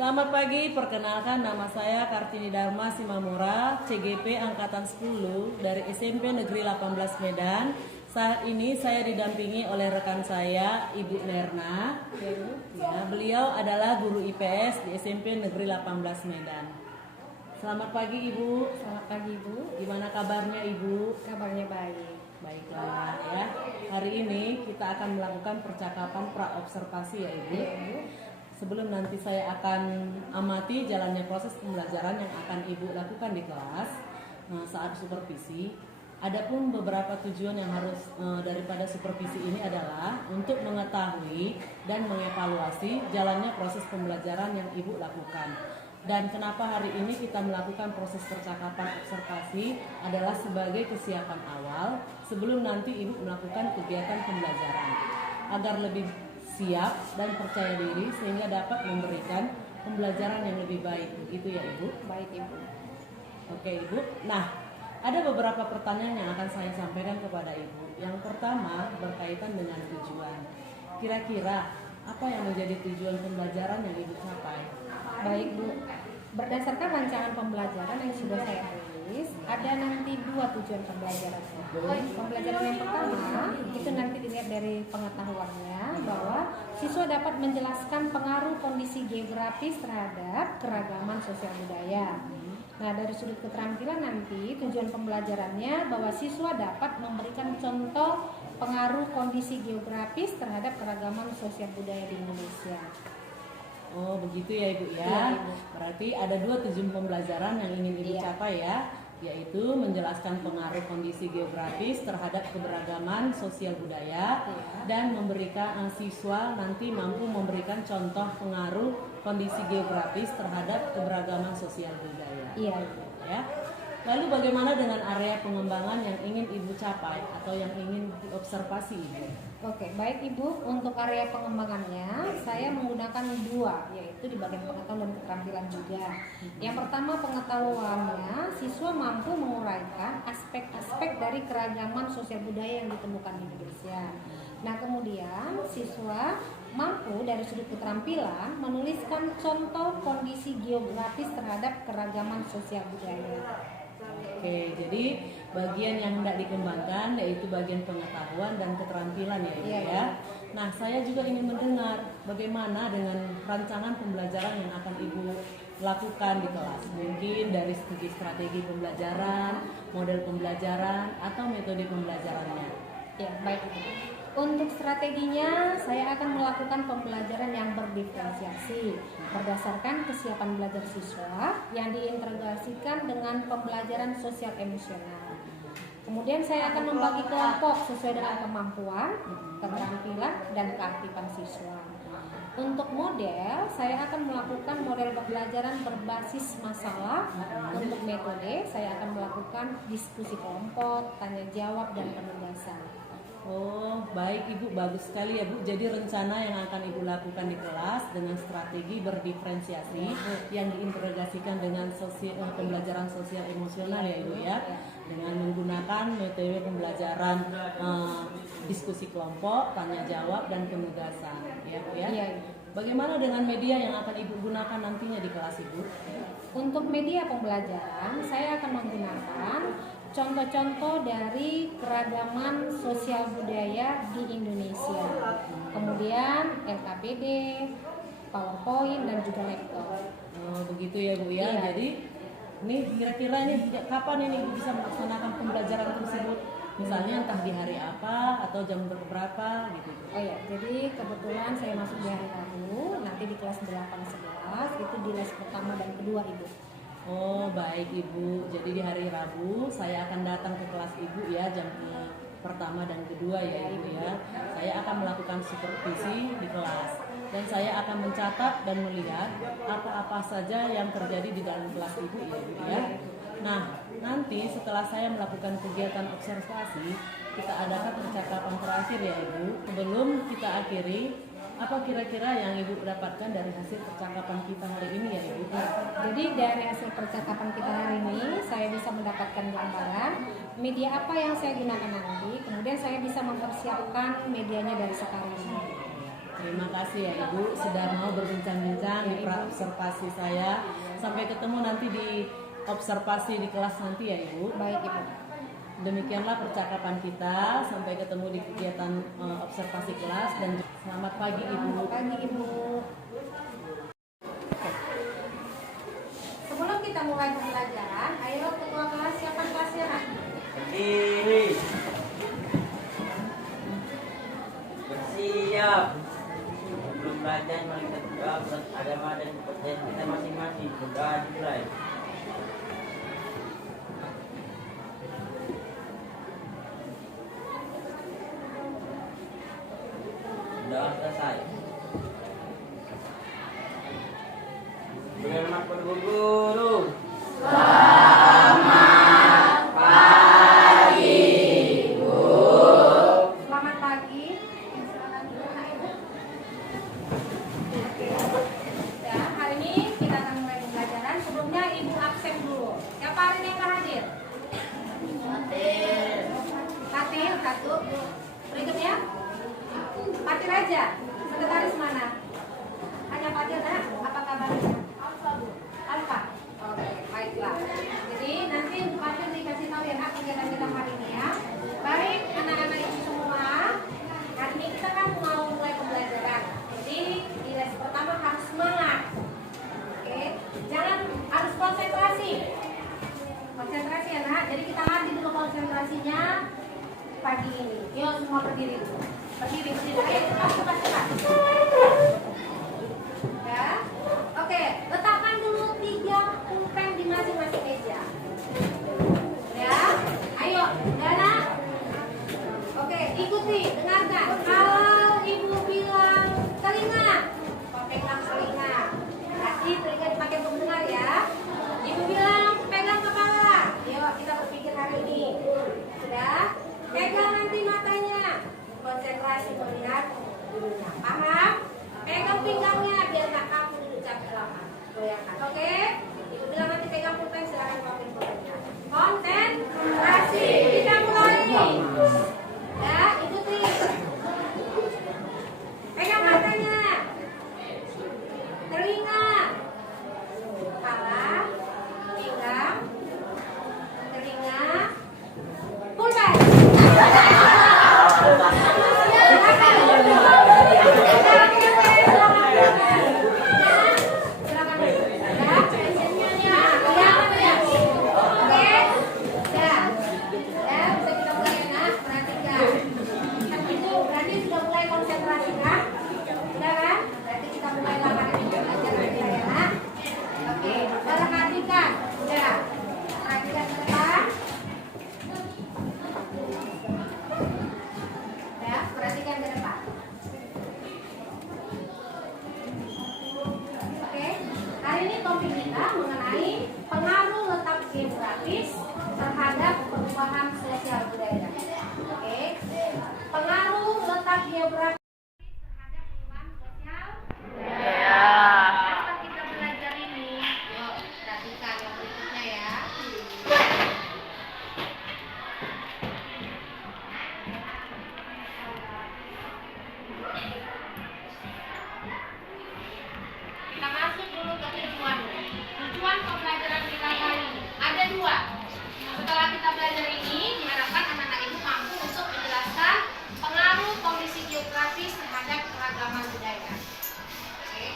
Selamat pagi, perkenalkan nama saya Kartini Dharma Simamura, CGP Angkatan 10 dari SMP Negeri 18 Medan. Saat ini saya didampingi oleh rekan saya, Ibu Nerna. Ya, beliau adalah guru IPS di SMP Negeri 18 Medan. Selamat pagi Ibu. Selamat pagi Ibu. Gimana kabarnya Ibu? Kabarnya baik. Baiklah ya. Hari ini kita akan melakukan percakapan pra-observasi ya Ibu. Sebelum nanti saya akan amati jalannya proses pembelajaran yang akan Ibu lakukan di kelas saat supervisi. Adapun beberapa tujuan yang harus daripada supervisi ini adalah untuk mengetahui dan mengevaluasi jalannya proses pembelajaran yang Ibu lakukan. Dan kenapa hari ini kita melakukan proses percakapan observasi adalah sebagai kesiapan awal sebelum nanti Ibu melakukan kegiatan pembelajaran agar lebih siap dan percaya diri sehingga dapat memberikan pembelajaran yang lebih baik. Begitu ya Ibu? Baik Ibu. Oke Ibu. Nah, ada beberapa pertanyaan yang akan saya sampaikan kepada Ibu. Yang pertama berkaitan dengan tujuan. Kira-kira apa yang menjadi tujuan pembelajaran yang Ibu capai? Baik Bu. Berdasarkan rancangan pembelajaran yang sudah saya tulis, ada nanti dua tujuan pembelajaran. Pembelajaran yang pertama itu nanti dilihat dari pengetahuannya bahwa siswa dapat menjelaskan pengaruh kondisi geografis terhadap keragaman sosial budaya. Nah, dari sudut keterampilan nanti tujuan pembelajarannya bahwa siswa dapat memberikan contoh pengaruh kondisi geografis terhadap keragaman sosial budaya di Indonesia. Oh begitu ya Ibu ya. Ya, Ibu. Berarti ada dua tujuan pembelajaran yang ingin Ibu capai ya, yaitu menjelaskan pengaruh kondisi geografis terhadap keberagaman sosial budaya dan memberikan siswa nanti mampu memberikan contoh pengaruh kondisi geografis terhadap keberagaman sosial budaya. Iya. Ya. Lalu bagaimana dengan area pengembangan yang ingin Ibu capai atau yang ingin diobservasi Ibu? Oke, baik Ibu. Untuk area pengembangannya, saya menggunakan dua, yaitu di bagian pengetahuan dan keterampilan juga. Yang pertama pengetahuannya, siswa mampu menguraikan aspek-aspek dari keragaman sosial budaya yang ditemukan di Indonesia. Nah, kemudian siswa mampu dari sudut keterampilan menuliskan contoh kondisi geografis terhadap keragaman sosial budaya. Oke, jadi bagian yang hendak dikembangkan yaitu bagian pengetahuan dan keterampilan ya Ibu ya. Nah, saya juga ingin mendengar bagaimana dengan rancangan pembelajaran yang akan Ibu lakukan di kelas. Mungkin dari segi strategi pembelajaran, model pembelajaran, atau metode pembelajarannya. Ya, baik Ibu. Untuk strateginya, saya akan melakukan pembelajaran yang berdiferensiasi berdasarkan kesiapan belajar siswa yang diintegrasikan dengan pembelajaran sosial emosional. Kemudian saya akan membagi kelompok sesuai dengan kemampuan, keterampilan, dan keaktifan siswa. Untuk model, saya akan melakukan model pembelajaran berbasis masalah. Untuk metode, saya akan melakukan diskusi kelompok, tanya jawab, dan penugasan. Oh, baik Ibu, bagus sekali ya Bu. Jadi rencana yang akan Ibu lakukan di kelas dengan strategi berdiferensiasi yang diintegrasikan dengan pembelajaran sosial emosional ya Ibu ya. Dengan menggunakan metode pembelajaran diskusi kelompok, tanya jawab, dan penugasan ya Bu ya. Bagaimana dengan media yang akan Ibu gunakan nantinya di kelas Ibu? Untuk media pembelajaran, saya akan menggunakan contoh-contoh dari keragaman sosial budaya di Indonesia. Kemudian LKPD, PowerPoint, dan juga laptop. Oh, begitu ya Bu ya. Jadi ini kira-kira nih kapan ini Ibu bisa melaksanakan pembelajaran tersebut? Misalnya entah di hari apa atau jam berapa gitu. Oh ya, jadi kebetulan saya masuk di hari Rabu, nanti di kelas 8-11 itu di les pertama dan kedua Ibu. Oh baik Ibu, jadi di hari Rabu saya akan datang ke kelas Ibu ya jam pertama dan kedua ya Ibu ya. Saya akan melakukan supervisi di kelas dan saya akan mencatat dan melihat apa-apa saja yang terjadi di dalam kelas Ibu ya Ibu ya. Nah nanti setelah saya melakukan kegiatan observasi kita adakan percakapan terakhir ya Ibu. Sebelum kita akhiri, apa kira-kira yang Ibu dapatkan dari hasil percakapan kita hari ini ya Ibu? Jadi dari hasil percakapan kita hari ini saya bisa mendapatkan gambaran media apa yang saya gunakan nanti. Kemudian saya bisa mempersiapkan medianya dari sekarang. Terima kasih ya Ibu sudah mau berbincang-bincang di pra-observasi saya. Sampai ketemu nanti di observasi di kelas nanti ya Ibu. Baik Ibu. Demikianlah percakapan kita. Sampai ketemu di kegiatan observasi kelas dan selamat pagi Ibu. Selamat pagi Ibu. Sebelum kita mulai pembelajaran, ayo ketua kelas siapkan kelasnya Nak. Berdiri. Bersiap. Sebelum belajar mari kita berdoa atas agama dan kepercayaan kita masing-masing. Berdoa dimulai. Doa selesai. Bagaimana Ibu Guru? Selamat pagi. Silakan dulu Nak Ibu. Ya, hari ini kita akan mulai pembelajaran. Sebelumnya Ibu absen dulu. Siapa hari ini yang nggak hadir? Fatil, satu. Berikutnya Fatil aja. Sekretaris mana? Hanya Fatil Nak. Apa kabarnya? Alfa. Oke, baiklah. Jadi nanti Fatil dikasih tahu ya Nak kegiatan kita hari ini ya. Baik, anak-anak itu semua. Hari ini kita kan mau mulai pembelajaran. Jadi di les pertama harus semangat. Oke, jangan harus konsentrasi. Konsentrasi ya Nak. Jadi kita latih dulu konsentrasinya pagi ini. Yuk semua berdiri dulu. Berdiri. Ayo cepat. Ya. Oke, letakkan dulu 3 pulpen di masing-masing meja. Ya. Ayo, Dana. Oke, ikuti, dengarkan. Kalau Ibu bilang telinga, pegang telinga. Nanti telinga dipakai untuk mendengar ya. Ibu bilang pegang kepala. Yuk, kita berpikir hari ini. Sudah? Pegang nanti matanya. Konsentrasi melihat dulunya. Paham? Pegang pinggangnya biar tak kaku duduk capek lama. Goyangkan. Oke? Ibu bilang nanti pegang pulpen, silakan pakai pulpennya. Konsentrasi. Kita mulai. Ya, ikuti. Pegang matanya. Telinga. Kepala. Pinggang. Telinga. Pulpen.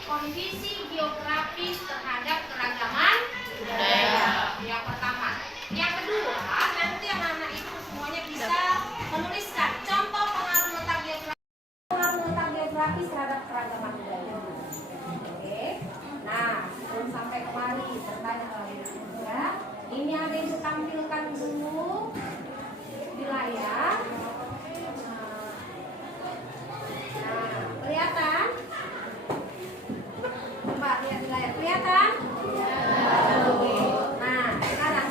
Kondisi geografis terhadap keragaman budaya. Yang pertama. Yang kedua, nanti anak-anak itu semuanya bisa menuliskan contoh pengaruh letak geografis terhadap keragaman budaya. Oke. Nah, sebelum sampai kemari bertanya ya. Ini ada yang ditampilkan dulu di layar. Nah, kelihatan? Coba lihat di layar, kelihatan? Oke. Nah, sekarang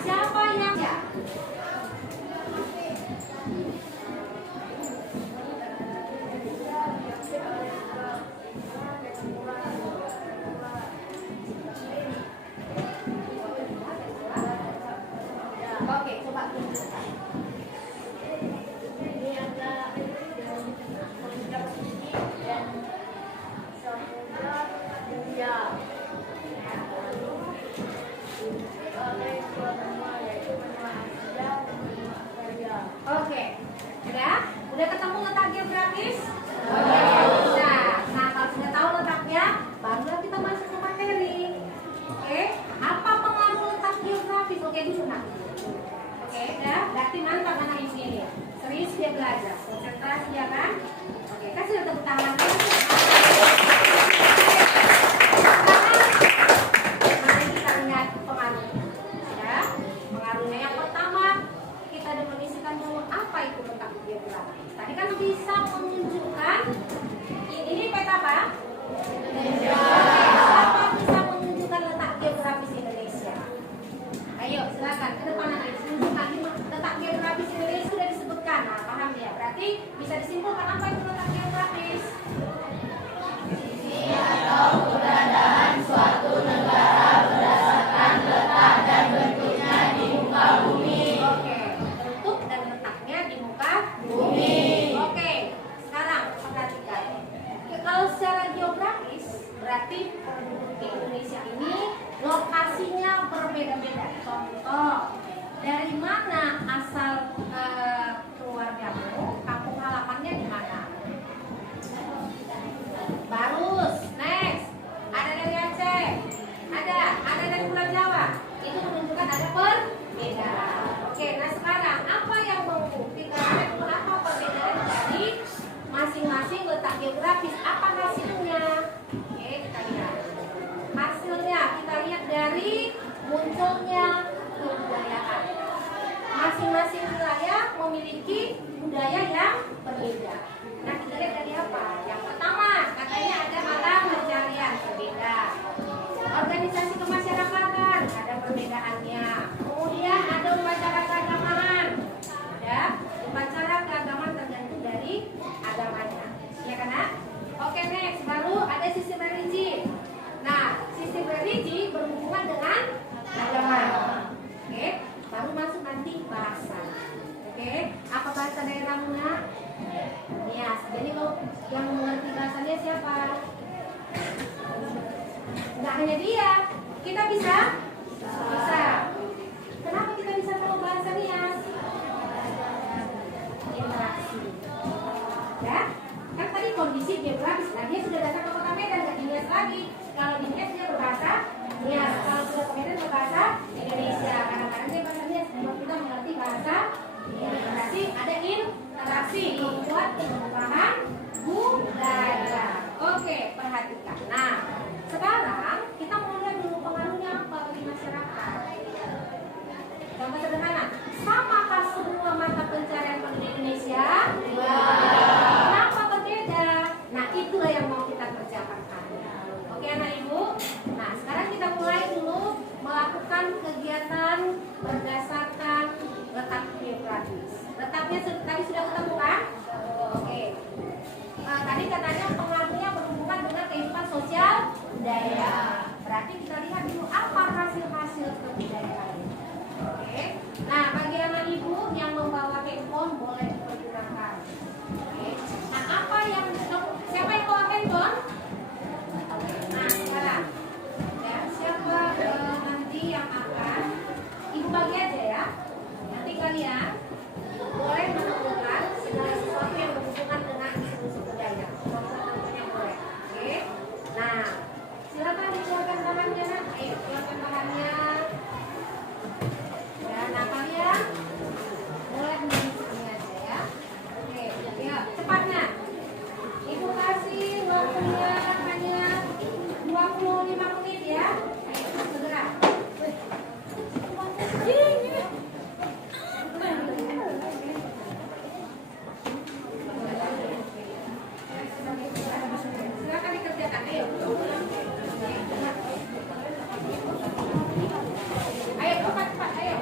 berarti penduduk di Indonesia ini lokasinya berbeda-beda. Contoh, dari mana asal keluargamu, kampung halamannya di mana? Barus, next. Ada dari Aceh, ada dari Pulau Jawa. Itu menunjukkan ada perbedaan. Oke, nah sekarang apa yang membuktikan apa perbedaan dari masing-masing letak geografis? Apa hasilnya? Oke, kita lihat. Hasilnya kita lihat dari munculnya kebudayaan. Masing-masing wilayah memiliki budaya yang berbeda. Nah, kita lihat dari apa? Yang pertama, katanya ada mata pencarian berbeda. Organisasi kemasyarakatan ada perbedaannya. Kemudian ada upacara keagamaan. Ada upacara keagamaan tergantung dari agamanya. Ya kan? Oke, next. Baru ada sistem religi. Nah, sistem religi berhubungan dengan agama. Oke, baru masuk nanti bahasa. Oke, apa bahasa daerahmu nak? Nias. Jadi kalau yang mengerti bahasanya siapa? Nggak hanya dia, kita bisa. Kenapa kita bisa tahu bahasa Nias? Interaksi. Ya, kan tadi kondisi geografis. Nah, dia sudah datang ke Kota Medan, nggak di Nias lagi. Kalau di Nias dia berbahasa Nias. Kalau sudah ke Medan berbahasa Indonesia. Kadang-kadang dia bahasa Nias membuat kita mengerti bahasa. Berarti ada interaksi membuat perubahan budaya. Oke, perhatikan. Nah, sekarang kita mau lihat dulu pengaruhnya apa bagi masyarakat. Contoh sederhana, samakah semua mata pencarian penduduk Indonesia? Kenapa berbeda? Nah, itulah yang mau kita kerjakan. Oke, anak ibu. Nah, sekarang kita mulai dulu melakukan kegiatan berdasarkan letak geografis. Letaknya tadi sudah ketemu kan? Oke. Tadi katanya pengaruhnya berhubungan dengan kehidupan sosial budaya. Berarti kita lihat dulu apa hasil-hasil kebudayaan. Oke. Nah, bagi anak ibu yang membawa handphone boleh dipergunakan. Oke. Nah, apa yang siapa yang bawa handphone? Nah, sekarang ya, siapa nanti yang akan ibu bagi aja ya. Nanti kalian boleh menentukan segala sesuatu yang berhubungan dengan isu-isu budaya. Contoh-contohnya boleh. Oke. Nah, silakan dikeluarkan bahannya. Ayo, keluarkan bahannya. Dan nah, kalian boleh menulisnya aja ya. Oke, ya, cepatnya. Ibu kasih waktunya hanya 25 menit ya. Ayo, segera. Silakan dikerjakan, ayo. Ayo cepat, ayo.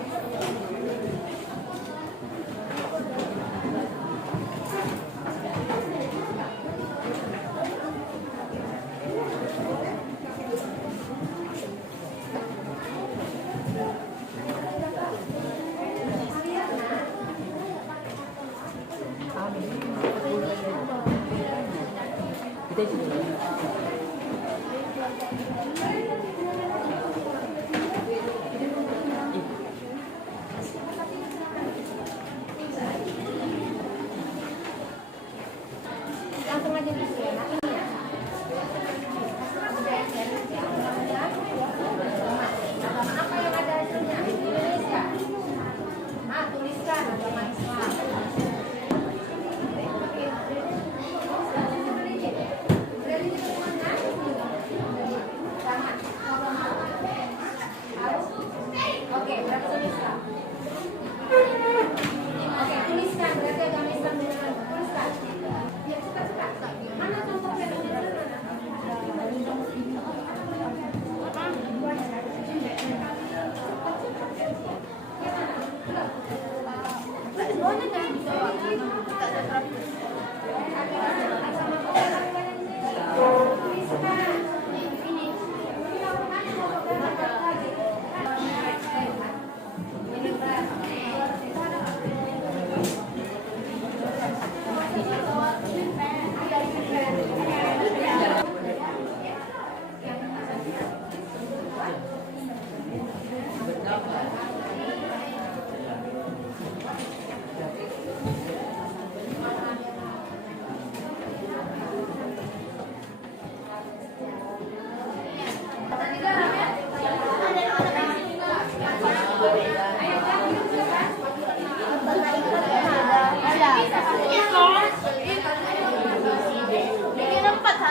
Langsung aja di sini. Nah, ini ya. Agama apa yang ada hasilnya? Indonesia. Nah, tuliskan agama Islam. Religi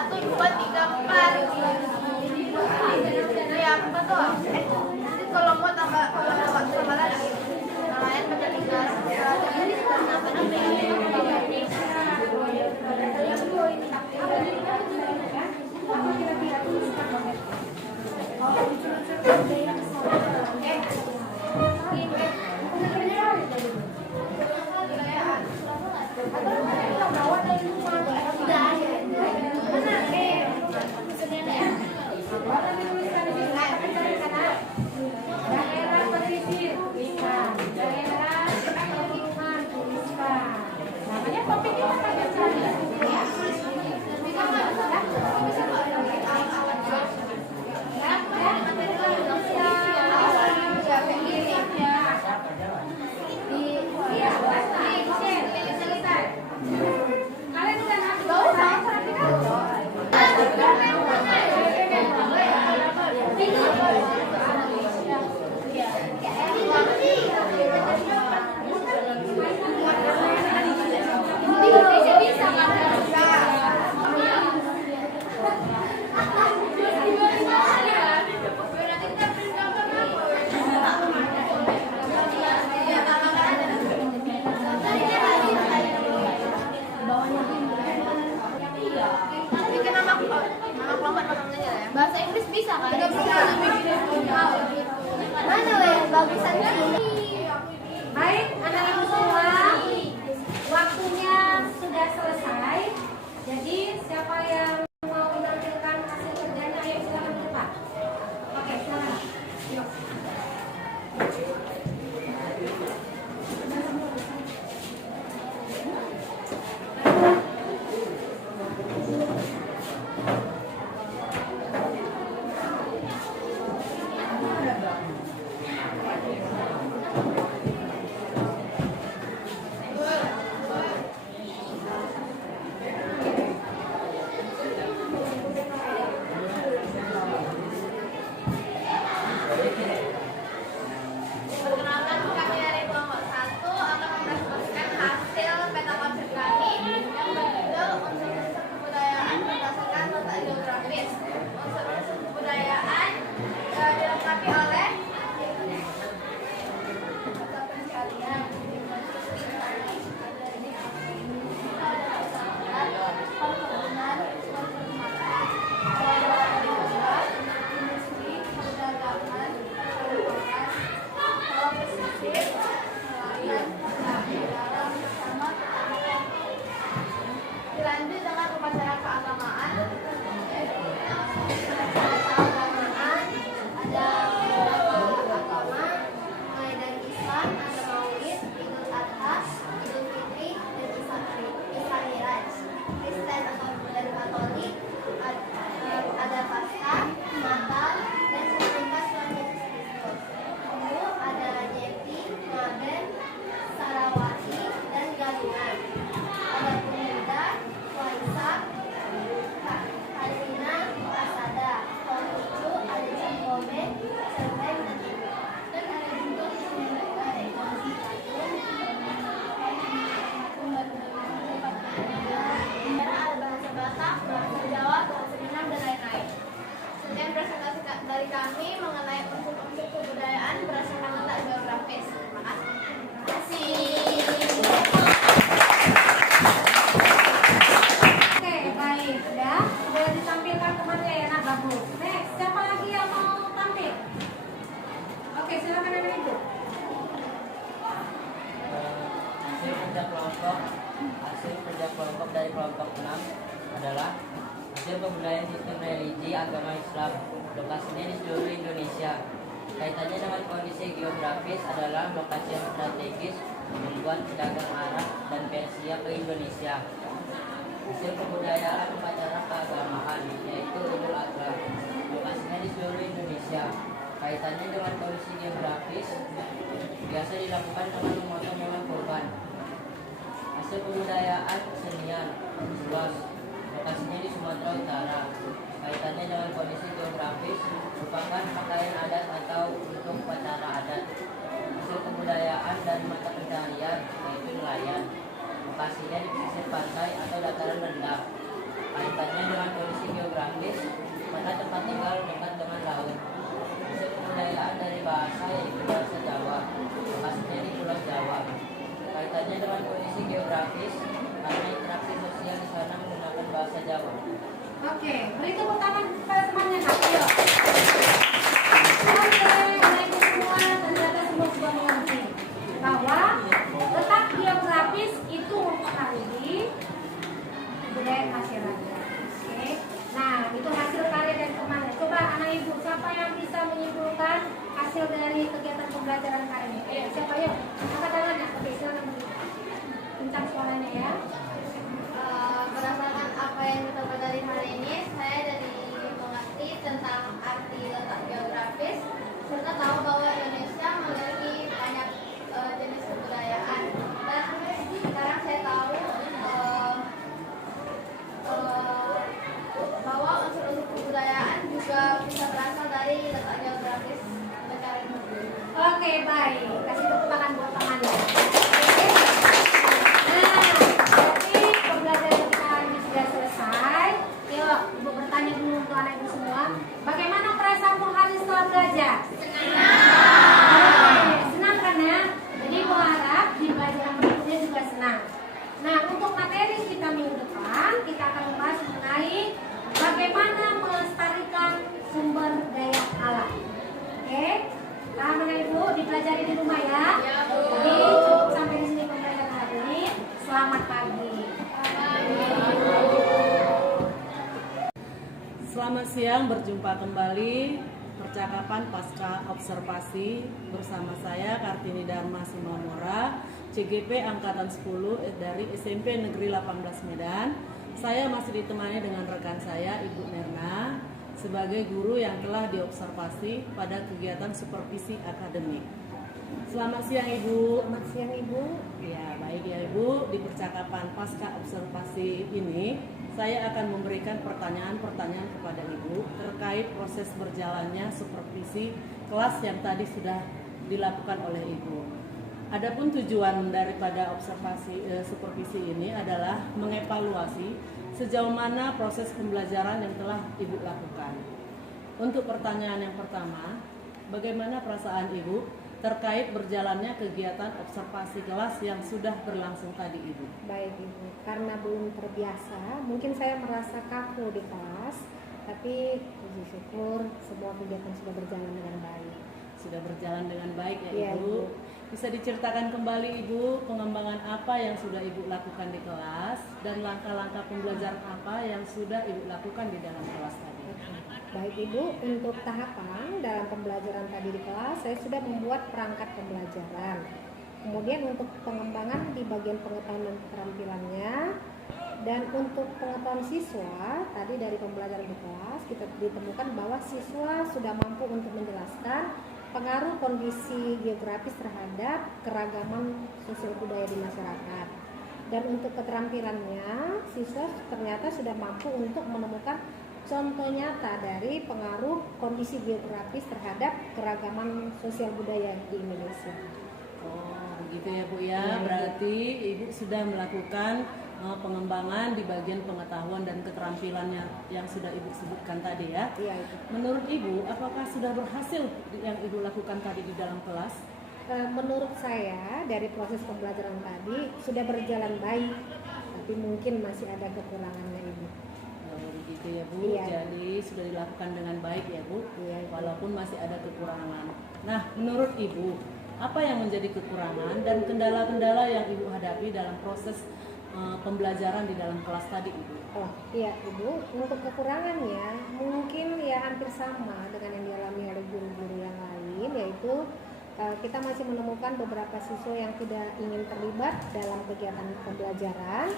1, 2, 3, 4. Ya, betul. Nanti kalau mau tambah lagi. Yang lain baca tinggal. Daerah pesisir tuliskan, daerah pegunungan tuliskan. Namanya topik kita pakai cari ya. Bikin nama kelompok namanya ya. Bahasa Inggris bisa kan? Mana lah yang bagusan ini? Baik, anak-anak semua, waktunya sudah selesai. Jadi siapa yang mau menampilkan hasil kerjanya, ayo silakan ke depan. Oke, silakan. Yuk. Perkenalkan, kami dari kelompok 1 akan mempresentasikan hasil peta konsep kami yang berjudul unsur-unsur kebudayaan berdasarkan letak geografis. Unsur-unsur kebudayaan dilengkapi oleh dilanjut dengan upacara keagamaan. Ada beberapa agama, mulai dari Islam, ada Maulid, Idul Adha, Idul Fitri, dan Isra Miraj. Kristen dan Katolik, ada Paskah, Natal, dan Serintas Tuhan Yesus Kristus. Hindu ada Jeti, Maben, Sarawati, dan Galungan. Ada Buddha, Waisak, Kalina, Asada, Konghucu, ada Cangkome, Serben, dan Ibu. Dan ada juga ada bahasa Batak, bahasa Jawa, bahasa Minang, dan lain-lain. Sekian presentasi dari kami mengenai unsur-unsur kebudayaan berdasarkan letak geografis. Terima kasih. Oke, baik. Sudah ditampilkan temannya ya, nak bagus. Next, siapa lagi yang mau tampil? Oke, silakan anak itu. Hasil kerja kelompok dari kelompok 6 adalah hasil pembudayaan sistem religi agama Islam. Lokasinya di seluruh Indonesia. Kaitannya dengan kondisi geografis adalah lokasi yang strategis membuat pedagang Arab dan Persia ke Indonesia. Hasil kebudayaan upacara keagamaan yaitu Idul Adha. Lokasinya di seluruh Indonesia. Kaitannya dengan kondisi geografis biasa dilakukan dengan memotong hewan kurban. Hasil kebudayaan kesenian luas. Lokasinya di Sumatera Utara. Kaitannya dengan kondisi geografis merupakan pakaian adat atau untuk upacara adat. Hasil kebudayaan dan mata pencaharian yaitu nelayan. Lokasinya di pesisir pantai atau dataran rendah. Kaitannya dengan kondisi geografis pada tempat tinggal dekat dengan laut. Unsur kebudayaan dari bahasa yaitu bahasa Jawa, lokasinya di Pulau Jawa. Kaitannya dengan kondisi geografis karena interaksi sosial di sana menggunakan bahasa Jawa. Oke, beri tepuk tangan kepada temannya, Kak. Ayo. Oke, mereka semua ternyata semua sudah mengerti bahwa letak geografis itu mempengaruhi budaya masyarakat. Oke, nah itu hasil karya dari temannya. Coba anak ibu, siapa yang bisa menyimpulkan hasil dari kegiatan pembelajaran kali ini? Ayo, siapa yuk? Angkat tangannya. Oke, silakan beri. Kencang suaranya ya. Berdasarkan apa yang kita pelajari hari ini, saya jadi mengerti tentang arti letak geografis serta tahu bahwa Indonesia memiliki banyak jenis kebudayaan. Dan sekarang saya tahu bahwa unsur-unsur kebudayaan juga bisa berasal dari letak geografis negara itu. Oke, baik. Kasih tepuk tangan buat temannya. Jadi pembelajaran kita hari ini sudah selesai. Yuk, Ibu bertanya dulu untuk anak ibu semua. Bagaimana perasaanmu hari setelah belajar? Senang. Senang kan ya? Jadi Ibu harap di pelajaran berikutnya juga senang. Nah, untuk materi kita minggu depan, kita akan membahas mengenai bagaimana melestarikan sumber daya alam. Oke? Paham anak ibu? Dipelajari di rumah ya. Jadi cukup sampai di sini pembelajaran hari ini. Selamat pagi. Selamat siang, berjumpa kembali percakapan pasca observasi bersama saya Kartini Dharma Simamora, CGP Angkatan 10 dari SMP Negeri 18 Medan. Saya masih ditemani dengan rekan saya Ibu Nerna sebagai guru yang telah diobservasi pada kegiatan supervisi akademik. Selamat siang Ibu. Selamat siang Ibu. Ya, baik ya Ibu, di percakapan pasca observasi ini saya akan memberikan pertanyaan-pertanyaan kepada Ibu terkait proses berjalannya supervisi kelas yang tadi sudah dilakukan oleh Ibu. Adapun tujuan daripada supervisi ini adalah mengevaluasi sejauh mana proses pembelajaran yang telah Ibu lakukan. Untuk pertanyaan yang pertama, bagaimana perasaan Ibu terkait berjalannya kegiatan observasi kelas yang sudah berlangsung tadi Ibu? Baik Ibu, karena belum terbiasa, mungkin saya merasa kaku di kelas, tapi puji syukur semua kegiatan sudah berjalan dengan baik. Sudah berjalan dengan baik ya Iya, Ibu. Ibu. Bisa diceritakan kembali Ibu pengembangan apa yang sudah Ibu lakukan di kelas dan langkah-langkah pembelajaran apa yang sudah Ibu lakukan di dalam kelas tadi? Baik Ibu, untuk tahapan dalam pembelajaran tadi di kelas, saya sudah membuat perangkat pembelajaran. Kemudian untuk pengembangan di bagian pengetahuan dan keterampilannya, dan untuk pengetahuan siswa, tadi dari pembelajaran di kelas, kita ditemukan bahwa siswa sudah mampu untuk menjelaskan pengaruh kondisi geografis terhadap keragaman sosial budaya di masyarakat. Dan untuk keterampilannya, siswa ternyata sudah mampu untuk menemukan contoh nyata dari pengaruh kondisi geografis terhadap keragaman sosial budaya di Indonesia. Oh, begitu ya Bu ya. Iya, Berarti Ibu sudah melakukan pengembangan di bagian pengetahuan dan keterampilannya yang sudah Ibu sebutkan tadi ya. Iya itu. Menurut Ibu, apakah sudah berhasil yang Ibu lakukan tadi di dalam kelas? Menurut saya dari proses pembelajaran tadi sudah berjalan baik, tapi mungkin masih ada kekurangannya Ibu. Oh, begitu ya Bu. Iya. Jadi sudah dilakukan dengan baik ya Bu. Iya, Ibu. Walaupun masih ada kekurangan. Nah, menurut Ibu, apa yang menjadi kekurangan dan kendala-kendala yang Ibu hadapi dalam proses pembelajaran di dalam kelas tadi Ibu? Oh iya Ibu, untuk kekurangannya mungkin ya hampir sama dengan yang dialami oleh guru-guru yang lain, yaitu kita masih menemukan beberapa siswa yang tidak ingin terlibat dalam kegiatan pembelajaran.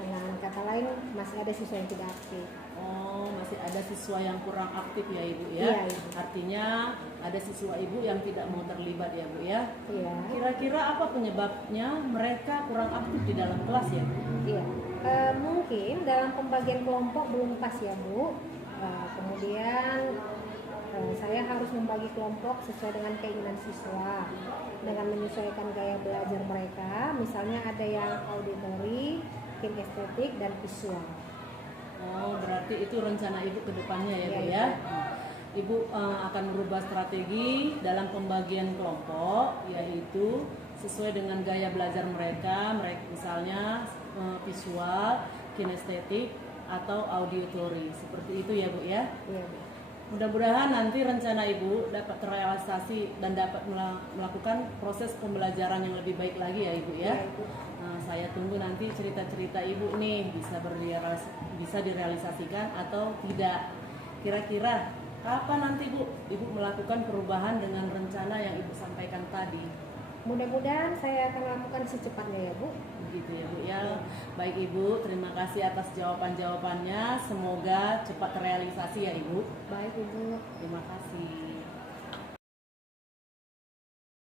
Dengan kata lain, masih ada siswa yang tidak aktif. Oh, masih ada siswa yang kurang aktif ya Ibu ya? Iya, Ibu. Artinya ada siswa Ibu yang tidak mau terlibat ya Bu ya? Iya. Kira-kira apa penyebabnya mereka kurang aktif di dalam kelas ya Bu? Iya. Mungkin dalam pembagian kelompok belum pas ya Bu. Kemudian saya harus membagi kelompok sesuai dengan keinginan siswa dengan menyesuaikan gaya belajar mereka. Misalnya ada yang auditori, kinestetik, dan visual. Oh, berarti itu rencana Ibu ke depannya ya, Bu Iya, ya. Ibu akan merubah strategi dalam pembagian kelompok, yaitu sesuai dengan gaya belajar mereka misalnya visual, kinestetik, atau auditory. Seperti itu ya, Bu ya. Iya, Bu. Mudah-mudahan nanti rencana Ibu dapat terrealisasi dan dapat melakukan proses pembelajaran yang lebih baik lagi ya, Ibu ya. Iya, Ibu. Nah, saya tunggu nanti cerita-cerita Ibu nih bisa direalisasikan atau tidak. Kira-kira kapan nanti Ibu melakukan perubahan dengan rencana yang Ibu sampaikan tadi? Mudah-mudahan saya akan lakukan secepatnya ya, Bu. Begitu ya, Bu ya. Baik Ibu, terima kasih atas jawaban-jawabannya. Semoga cepat terrealisasi ya, Ibu. Baik, Ibu. Terima kasih.